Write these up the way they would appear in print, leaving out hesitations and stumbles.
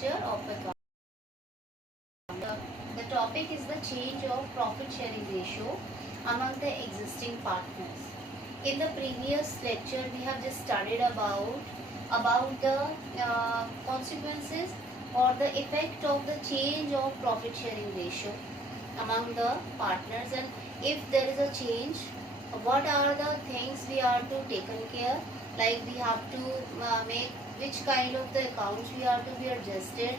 lecture of accounting. The topic is the change of profit sharing ratio among the existing partners. In the previous lecture, we have just studied about the consequences or the effect of the change of profit sharing ratio among the partners, and if there is a change, what are the things we are to taken care, like we have to make which kind of the accounts we are to be adjusted,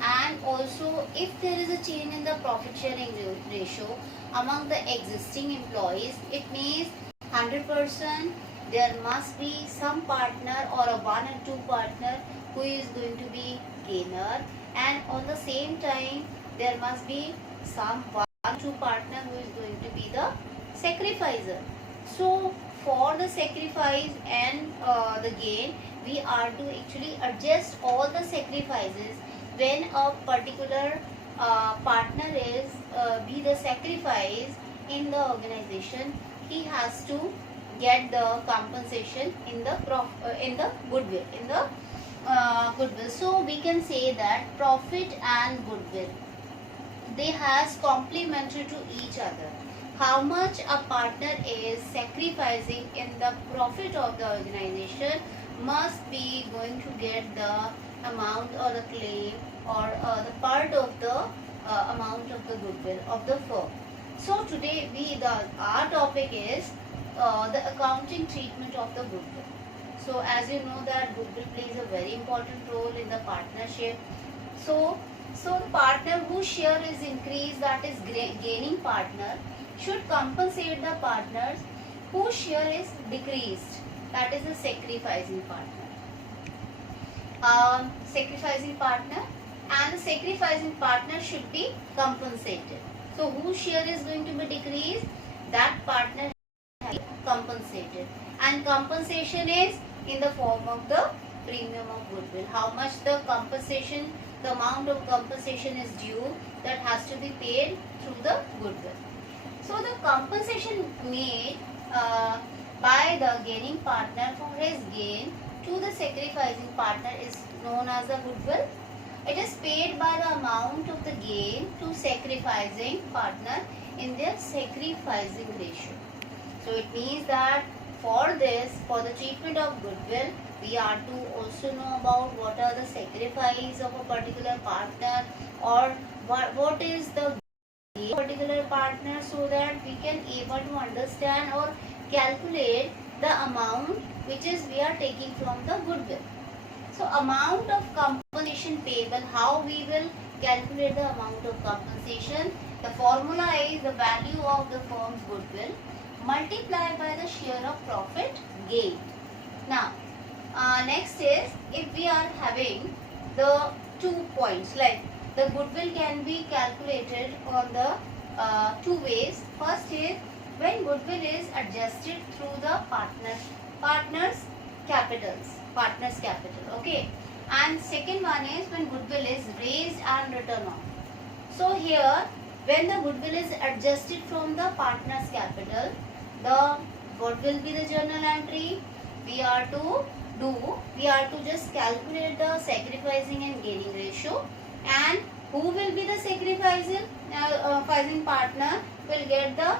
and also if there is a change in the profit sharing ratio among the existing employees, it means 100% there must be some partner or a one and two partner who is going to be gainer, and on the same time there must be some one two partner who is going to be the sacrificer. So for the sacrifice and the gain, we are to actually adjust all the sacrifices. When a particular partner is be the sacrifice in the organization, he has to get the compensation in the goodwill, goodwill. So we can say that profit and goodwill, they has complementary to each other. How much a partner is sacrificing in the profit of the organization must be going to get the amount or the claim or the part of the amount of the goodwill of the firm. So today our topic is the accounting treatment of the goodwill. So as you know that goodwill plays a very important role in the partnership. So the partner whose share is increased, that is gaining partner, should compensate the partners whose share is decreased, that is the sacrificing partner. Sacrificing partner and the sacrificing partner should be compensated. So whose share is going to be decreased, that partner has to be compensated, and compensation is in the form of the premium of goodwill. How much the compensation, the amount of compensation is due, that has to be paid through the goodwill. So the compensation made by the gaining partner for his gain to the sacrificing partner is known as the goodwill. It is paid by the amount of the gain to sacrificing partner in their sacrificing ratio. So it means that for the treatment of goodwill, we are to also know about what are the sacrifice of a particular partner, or what is the gain of a particular partner, so that we can able to understand or calculate the amount which is we are taking from the goodwill. So amount of compensation payable, how we will calculate the amount of compensation? The formula is the value of the firm's goodwill multiplied by the share of profit gain. Now next is, if we are having the 2 points, like the goodwill can be calculated on the 2 ways. First is when goodwill is adjusted through the partners capital, okay, and second one is when goodwill is raised and written off. So here, when the goodwill is adjusted from the partners capital, what will be the journal entry we are to do? We are to just calculate the sacrificing and gaining ratio, and who will be the sacrificing partner will get the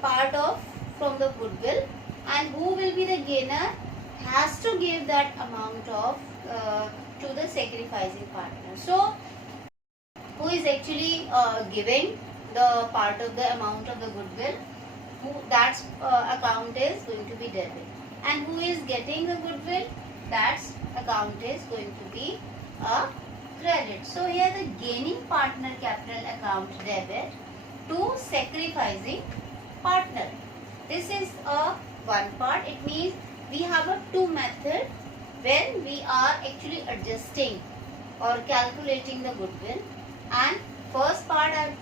part of from the goodwill, and who will be the gainer has to give that amount of to the sacrificing partner. So who is actually giving the part of the amount of the goodwill, that account is going to be debit, and who is getting the goodwill, that account is going to be a credit. So here the gaining partner capital account debit to sacrificing partner. This is one part. It means we have a 2 method when we are actually adjusting or calculating the goodwill. And first part I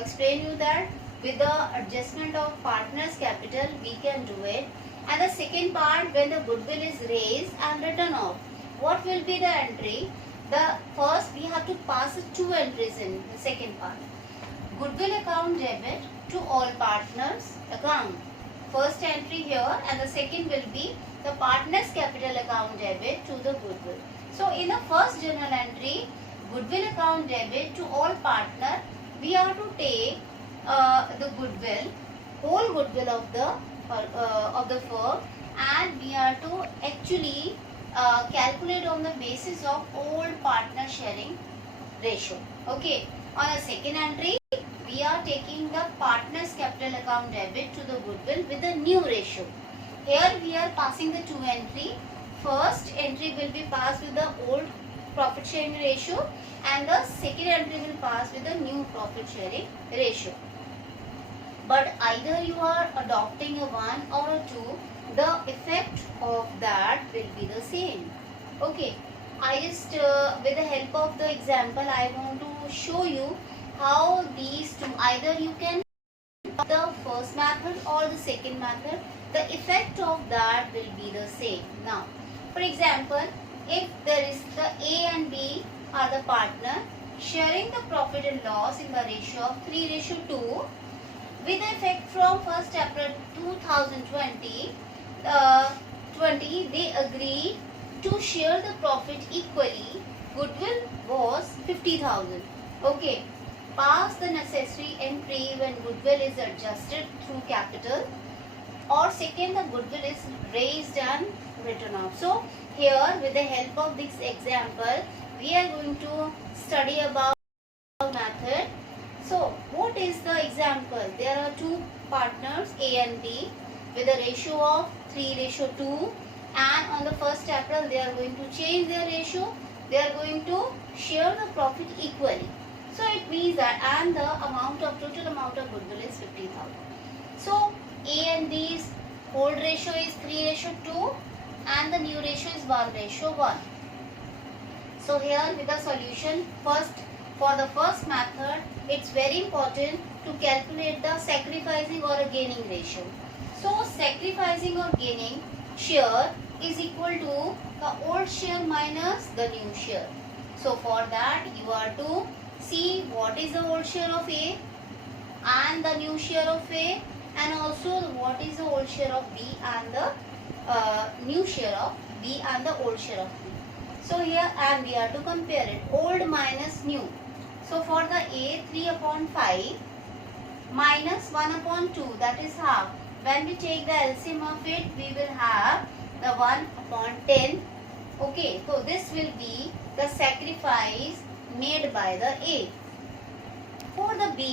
explain you that with the adjustment of partners capital we can do it, and the second part when the goodwill is raised and written off, what will be the entry? The first we have to pass 2 entries in the second part. Goodwill account debit to all partners account, first entry here, and the second will be the partners capital account debit to the goodwill. So in the first journal entry, goodwill account debit to all partner, we are to take the goodwill, whole goodwill of the firm, and we are to actually calculate on the basis of old partner sharing ratio. Okay. On the second entry, we are taking the partner's capital account debit to the goodwill with the new ratio. Here we are passing the two entry. First entry will be passed with the old profit sharing ratio, and the second entry will pass with the new profit sharing ratio. But either you are adopting a 1 or a 2, the effect of that will be the same. Okay. I just with the help of the example, I want to show you how these two, either you can the first method or the second method, the effect of that will be the same. Now, for example, if there is the A and B are the partner sharing the profit and loss in the ratio of 3:2, with effect from 1st April 2020, they agreed to share the profit equally. Goodwill was 50,000. Okay. Pass the necessary entry when goodwill is adjusted through capital, or second, the goodwill is raised and written off. So here, with the help of this example, we are going to study about method. So what is the example? There are two partners A and B with a ratio of 3:2, and on the 1st April they are going to change their ratio. They are going to share the profit equally. So it means that, and the total amount of goodwill is 50,000. So A and B's old ratio is 3:2 and the new ratio is 1:1. So here with the solution, for the first method, it's very important to calculate the sacrificing or a gaining ratio. So sacrificing or gaining share is equal to the old share minus the new share. So for that, you are to see what is the old share of A and the new share of A, and also what is the old share of B and the new share of B and the old share of B. So here, and we are to compare it, old minus new. So for the A, 3/5 minus 1/2, that is half. When we take the LCM of it, we will have the 1/10. Okay, so this will be the sacrifice made by the A. For the B,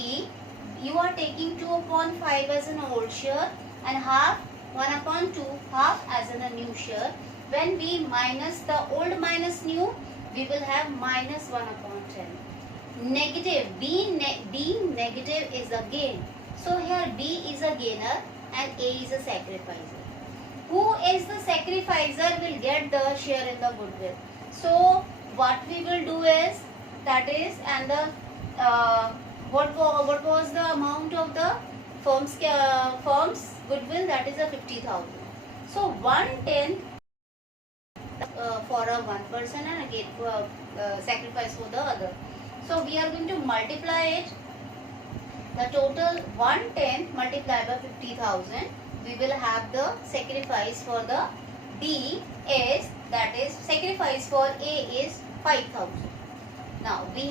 you are taking 2/5 as an old share and half 1/2, half as a new share. When we minus the old minus new, we will have minus 1/10. Negative, being negative is a gain. So here B is a gainer and A is a sacrificer. Who is the sacrificer will get the share in the goodwill. So what we will do is, that is, and the what was the amount of the firm's goodwill, that is a 50,000. So 1/10 for a one person and again sacrifice for the other. So we are going to multiply it. The total 1/10 multiplied by 50,000. We will have the sacrifice for the B is, that is, sacrifice for A is 5,000. Now we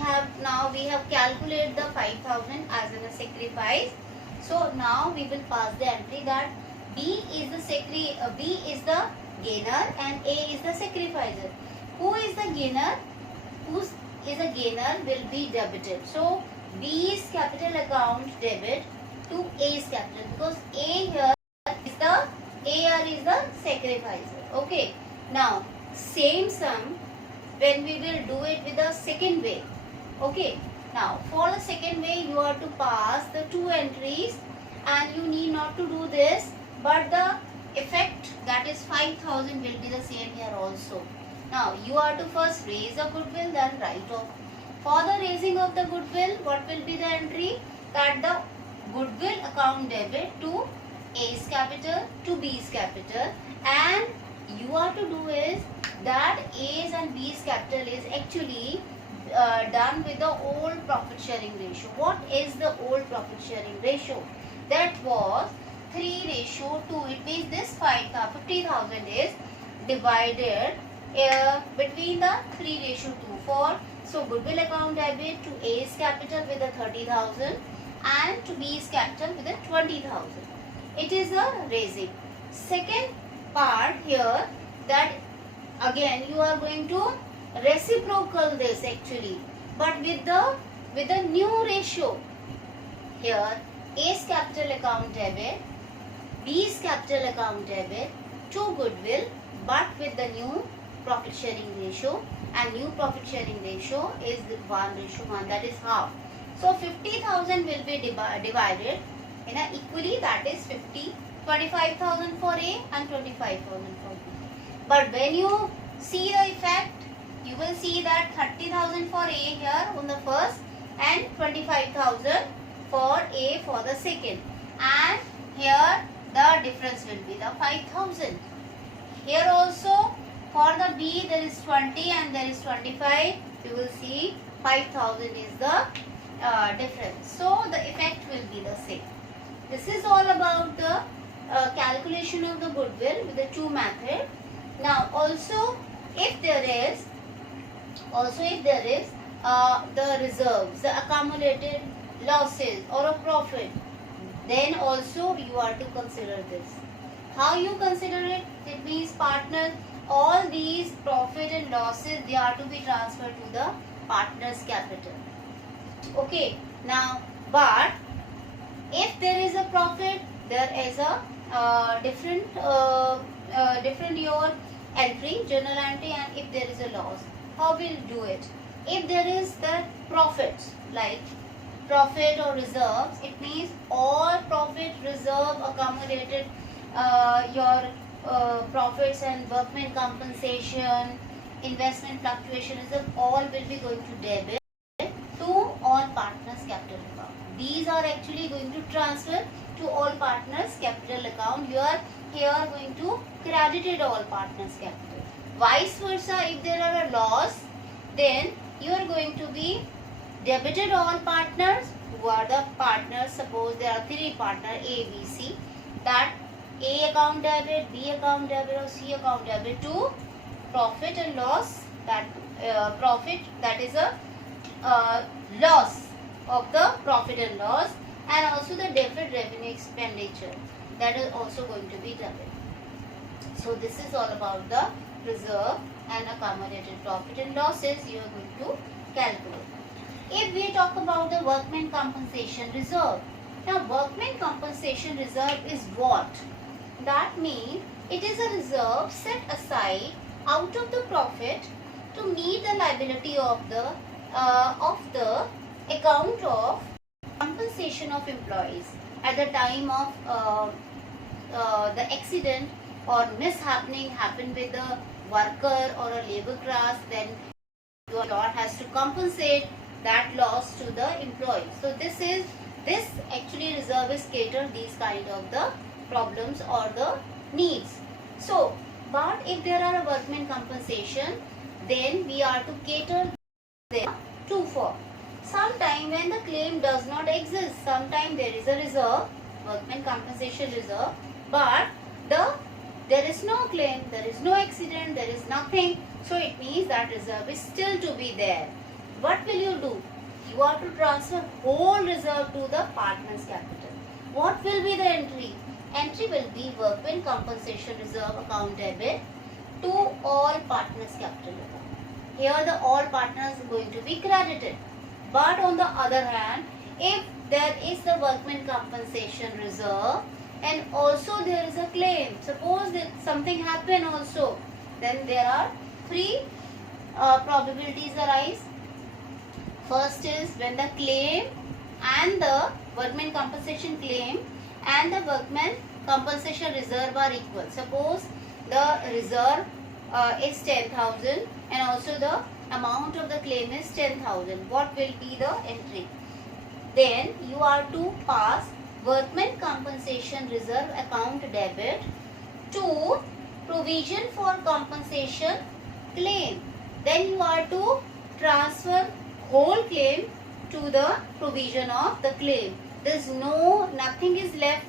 have calculated the 5,000 as in a sacrifice. So now we will pass the entry that B is the gainer and A is the sacrificer. Who is the gainer? Who is a gainer will be debited. So B's capital account debit to A's capital, because A here is the sacrificer. Okay. Now same sum when we will do it with the second way. Okay. Now for the second way, you are to pass the two entries and you need not to do this, but the effect, that is 5,000, will be the same here also. Now you are to first raise the goodwill, then write off. For the raising of the goodwill, what will be the entry? That the goodwill account debit to A's capital to B's capital, and you are to do is that A's and B's capital is actually done with the old profit sharing ratio. What is the old profit sharing ratio? That was 3:2. It means this 50,000 is divided between the 3:2 so goodwill account debit to A's capital with a 30,000 and to B's capital with a 20,000. It is a raising. Second part here, that again you are going to reciprocal this actually, but with the new ratio. Here A's capital account debit, B's capital account debit to goodwill, but with the new profit sharing ratio, and new profit sharing ratio is 1:1, that is half. So 50,000 will be divided in a equally, that is 25,000 for A and 25,000 for B. But when you see the effect, you will see that 30,000 for A here on the first and 25,000 for A for the second, and here the difference will be the 5,000. Here also for the B there is 20 and there is 25. You will see 5,000 is the difference. So the effect will be the same. This is all about the calculation of the goodwill with the two methods. Now also if there is the reserves, the accumulated losses or a profit, then also you are to consider this. How you consider it? It means partners, all these profit and losses, they are to be transferred to the partner's capital. Okay, now but if there is a profit, there is a different your entry, journal entry, and if there is a loss, how will you do it? If there is the profits, like profit or reserves, it means all profit, reserve, accumulated your profits and workman compensation, investment fluctuation reserve, all will be going to debit to all partners capital account. These are actually going to transfer to all partners capital account. You are here going to credit all partners capital. Vice versa, if there are a loss, then you are going to be debited all partners who are the partners. Suppose there are three partners A, B, C, that A account debit, B account debit or C account debit to profit and loss, that profit, that is a loss of the profit and loss, and also the deferred revenue expenditure, that is also going to be debit. So this is all about the reserve and accumulated profit and losses you are going to calculate. If we talk about the workman compensation reserve, now workman compensation reserve is what? That means it is a reserve set aside out of the profit to meet the liability of the account of compensation of employees at the time of the accident or mishappening happened with the worker or a labor class, then your employer has to compensate that loss to the employee. So this actually reserve is cater these kind of the problems or the needs. So but if there are a workman compensation, then we are to cater them to for. Sometime when the claim does not exist, sometime there is a reserve, workman compensation reserve, but there is no claim, there is no accident, there is nothing. So it means that reserve is still to be there. What will you do? You are to transfer whole reserve to the partner's capital. What will be the entry? Entry will be workman compensation reserve account debit to all partners capital account. Here the all partners are going to be credited. But on the other hand, if there is the workman compensation reserve and also there is a claim, suppose that something happen also, then there are three probabilities arise. First is when the claim and the workman compensation claim and the workman compensation reserve are equal. Suppose the reserve is 10,000 and also the amount of the claim is 10,000. What will be the entry? Then you are to pass workman compensation reserve account debit to provision for compensation claim. Then you are to transfer whole claim to the provision of the claim. There is nothing is left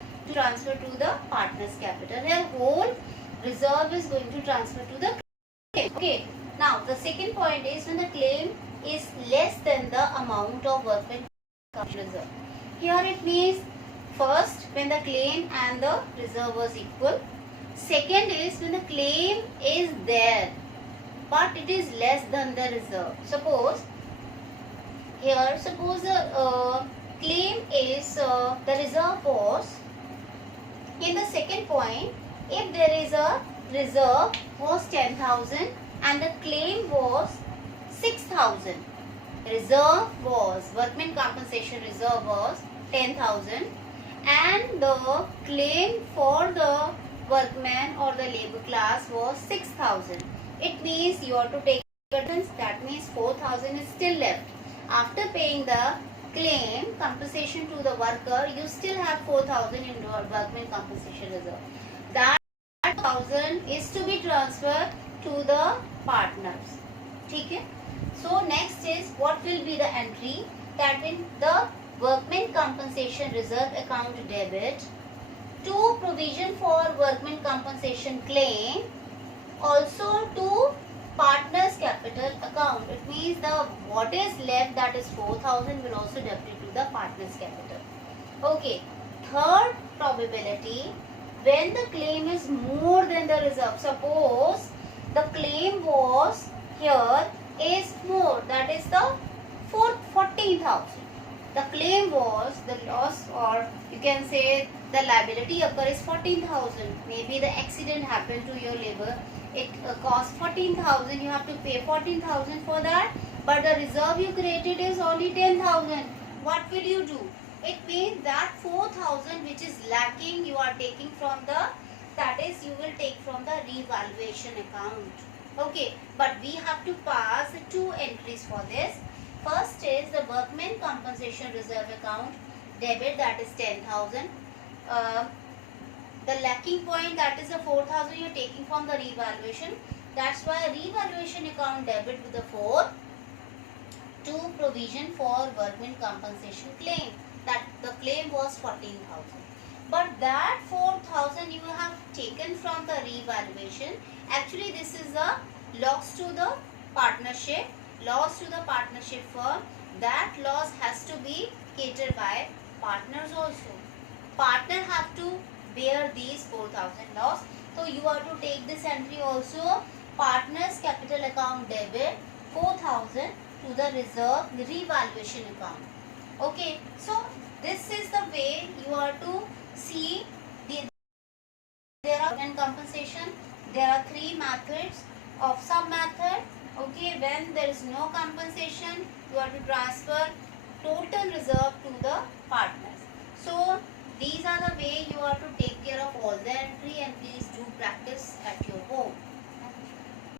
to transfer to the partner's capital. Here whole reserve is going to transfer to the claim. Okay. Now the second point is when the claim is less than the amount of workman compensation reserve. Here it means first when the claim and the reserve was equal. Second is when the claim is there but it is less than the reserve. Suppose the claim is the reserve was in the second point, if there is a reserve was 10,000 and the claim was 6,000. Reserve was, workman compensation reserve was 10,000 and the claim for the workman or the labor class was 6,000. It means you have to take difference, that means 4,000 is still left. After paying the claim compensation to the worker, you still have 4,000 in your workman compensation reserve. That 1,000 is to be transferred to the partners. Okay? So next is what will be the entry, that in the workman compensation reserve account debit to provision for workman compensation claim, also to partners capital account. It means the what is left, that is 4,000, will also debit to the partners capital. Okay. Third probability, when the claim is more than the reserve. Suppose the claim was here is more, that is the 14,000. The claim was the loss, or you can say the liability occur is 14,000. Maybe the accident happened to your labor. It cost 14,000. You have to pay 14,000 for that. But the reserve you created is only 10,000. What will you do? It means that 4,000 which is lacking you are taking from the, that is you will take from the revaluation account. Okay. But we have to pass two entries for this. First is the workman compensation reserve account debit, that is 10,000. The lacking point, that is the 4,000 you are taking from the revaluation. That's why revaluation account debit with the 4 to provision for workman compensation claim. That the claim was 14,000. But that 4,000 you have taken from the revaluation. Actually this is a loss to the partnership. Loss to the partnership firm. That loss has to be catered by partners also. Partner have to bear these 4,000 loss. So you have to take this entry also. Partners capital account debit 4,000 to the reserve revaluation account. Okay. So this is the way you are to see there are and compensation. There are three methods of sub method. Okay, when there is no compensation, you have to transfer total reserve to the partners. So these are the way you have to take